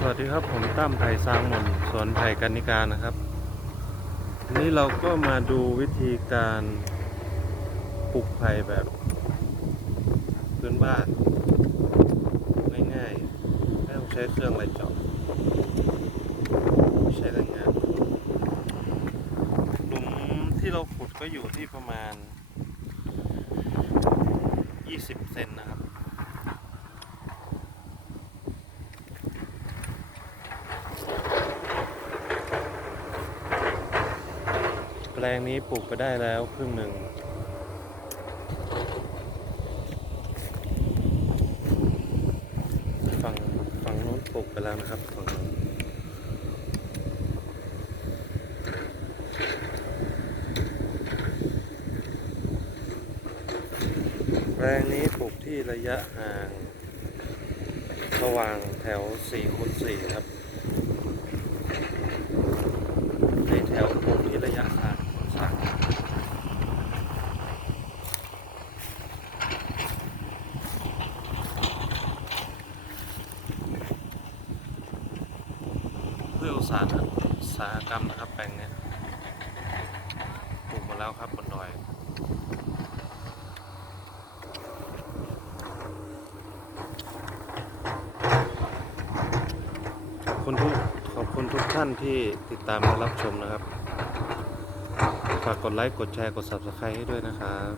สวัสดีครับผมตั้มไผ่ซางมนสวนไผ่กันิการนะครับวันนี้เราก็มาดูวิธีการปลูกไผ่แบบพื้นบ้านง่ายๆไม่ต้องใช้เครื่องอะไรเจาะไม่ใช้แรงงานหลุมที่เราขุดก็อยู่ที่ประมาณ 20 เซนนะครับ แปลงนี้ปลูกไปได้แล้วครึ่งหนึ่ง ฝั่งฝั่งโน้นปลูกไปแล้วนะครับฝั่งโน้นแปลงนี้ปลูกที่ระยะห่าง ระหว่างแถว4คูณ4ครับ ในแถวปลูกที่ระยะห่างสาม เพื่ออุตสาหกรรมอุตสาหกรรมนะครับแปลงเนี้ยปลูกมาแล้วครับบนดอยคุณทุกขอบคุณทุกท่านที่ติดตามและรับชมนะครับ ฝากกดไลค์ กดแชร์ กด Subscribe ให้ด้วยนะครับ